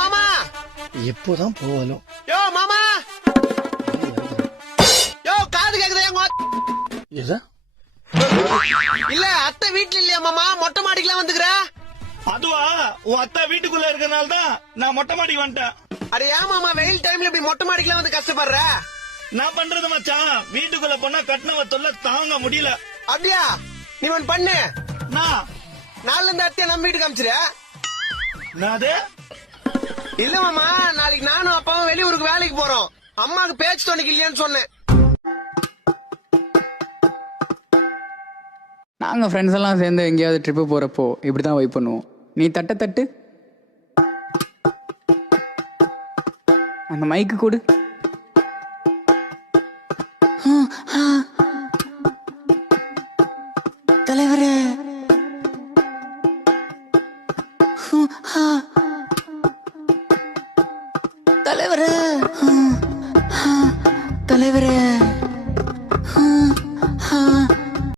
மாமா எப்போதான் போகலும் யோ மாமா யோ காது கேக்குதா எங்க எதா இல்ல அத்தை வீட்டுல இல்லையா மாமா மொட்டை மாடிக்கெல்லாம் வந்துக்கிற அதுவா உன் அத்தா வீட்டுக்குள்ள இருக்கறனால தான் நான் மொட்டை மாடிக்கு வந்துட்டேன். அட ஏன் மாமா வெயில் டைம்ல இப்படி மொட்டை மாடிக்கெல்லாம் வந்து கஷ்டப்படுற நான் பண்றது மச்சான் வீட்டுக்குள்ள போனா கட்டினவ தொல்லை தாங்க முடியல. அப்படியா நீ ஒன்னு பண்ணு நான் நாளைல இருந்து அத்தைய நம்ம வீட்டுக்கு அமிச்சிரு நாது இல்ல மாமா நாளைக்கு நானும் அப்பாவும் வெளியூருக்கு வேலைக்கு போறோம் அம்மாக்கு பேச்சு துணைக்கு இல்லையான்னு சொன்னேன். நாங்கள் ஃப்ரெண்ட்ஸ் எல்லாம் சேர்ந்து எங்கேயாவது ட்ரிப்பு போகிறப்போ இப்படி தான் வைப் பண்ணுவோம். நீ தட்டு தட்டு அந்த மைக்கு கொடு. தலைவரே தலைவரே தலைவரே